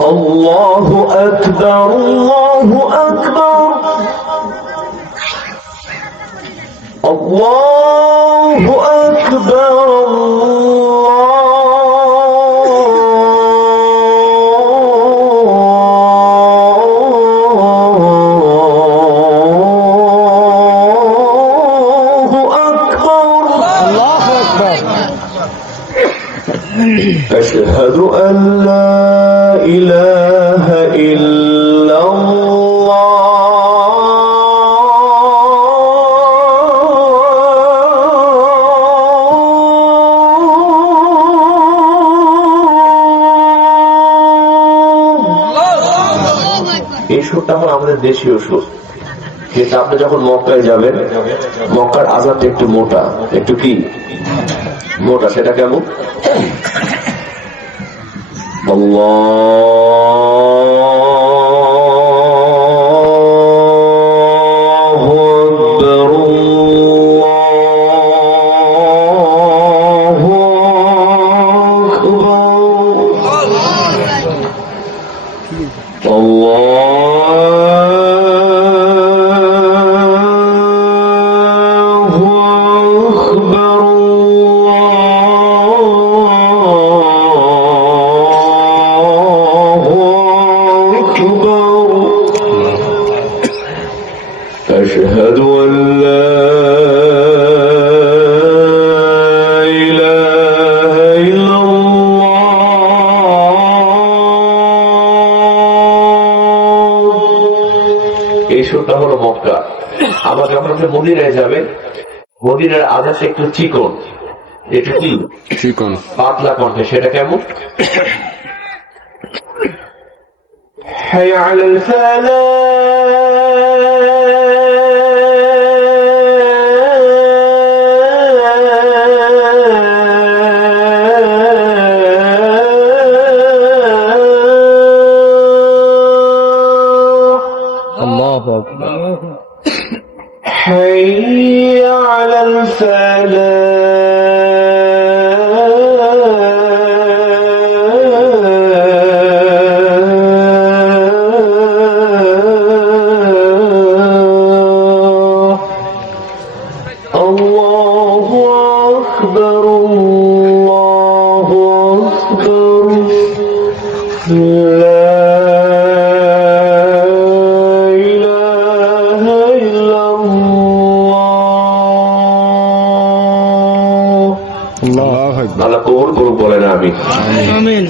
الله أكبر الله أكبر الله أكبر أشهد أن لا إله إلا এই সুরটা হলো আমাদের দেশীয় সুর, কিন্তু আপনি যখন মক্কায় যাবেন, মক্কার আযানটা একটু মোটা, একটু কি মোটা, সেটা কেমন? আল্লাহু আকবার আল্লাহু আকবার আল্লাহু আকবার أشهد أن لا إله إلا الله। এই সুরটা হলো মক্কা। আবার যখন আপনি মদিনায় যাবেন, মদিনার আযানটা একটু চিকন, একটু কি চিকন পাতলা কণ্ঠে, সেটা কেমন? حي على الفلاح الله أكبر حي على الفلاح الله أكبر الله أكبر لا إله إلا الله। الله أكبر। আল্লাহ কবুল করুন, বলেন আমিন।